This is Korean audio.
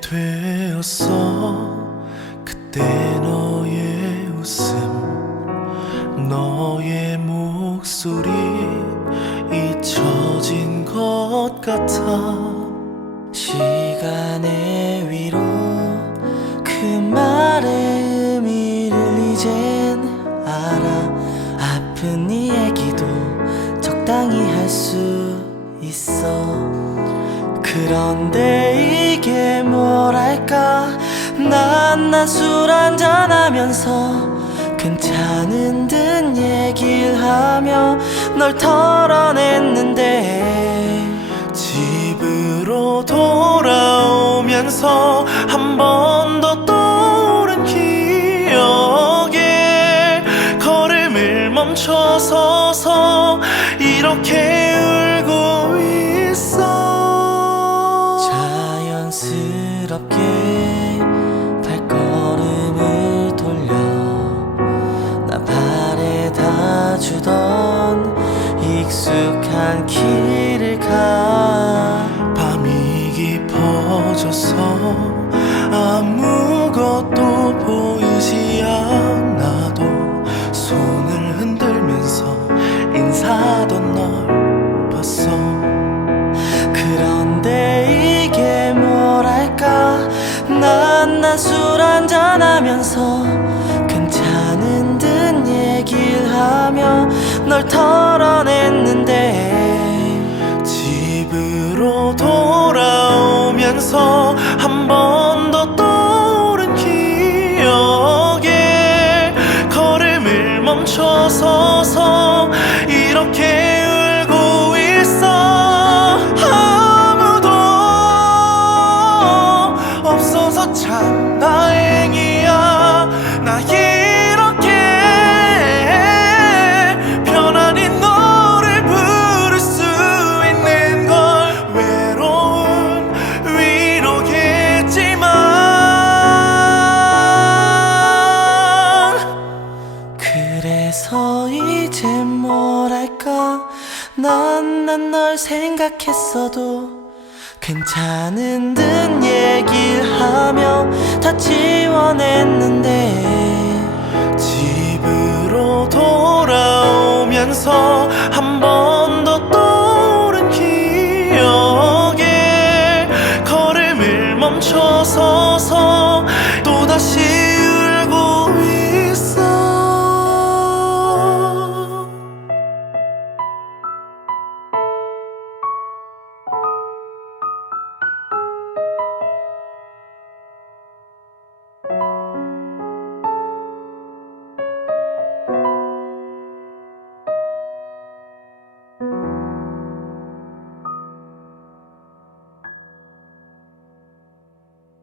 되었어. 그때 너의 웃음 너의 목소리 잊혀진 것 같아. 시간의 위로 그 말의 의미를 이젠 알아. 아픈 이 얘기도 적당히 할 수 있어 그런데 이게 뭐랄까? 난 난 술 한잔 하면서 괜찮은 듯 얘기를 하며 널 털어냈는데 집으로 돌아오면서 한 번 더 떠오른 기억에 걸음을 멈춰서서 이렇게 길을 가. 밤이 깊어져서 아무것도 보이지 않아도 손을 흔들면서 인사던 널 봤어. 그런데 이게 뭐랄까? 난난술 한잔 하면서 괜찮은 듯 얘기를 하며 널 털어냈는데 돌아오면서 한 번 더 떠오른 기억에 걸음을 멈춰서서 이렇게 뭐랄까? 난난널 생각했어도 괜찮은 듯 얘기를 하며 다 지워냈는데 집으로 돌아오면서 한 번 더 떠오른 기억에 걸음을 멈춰서서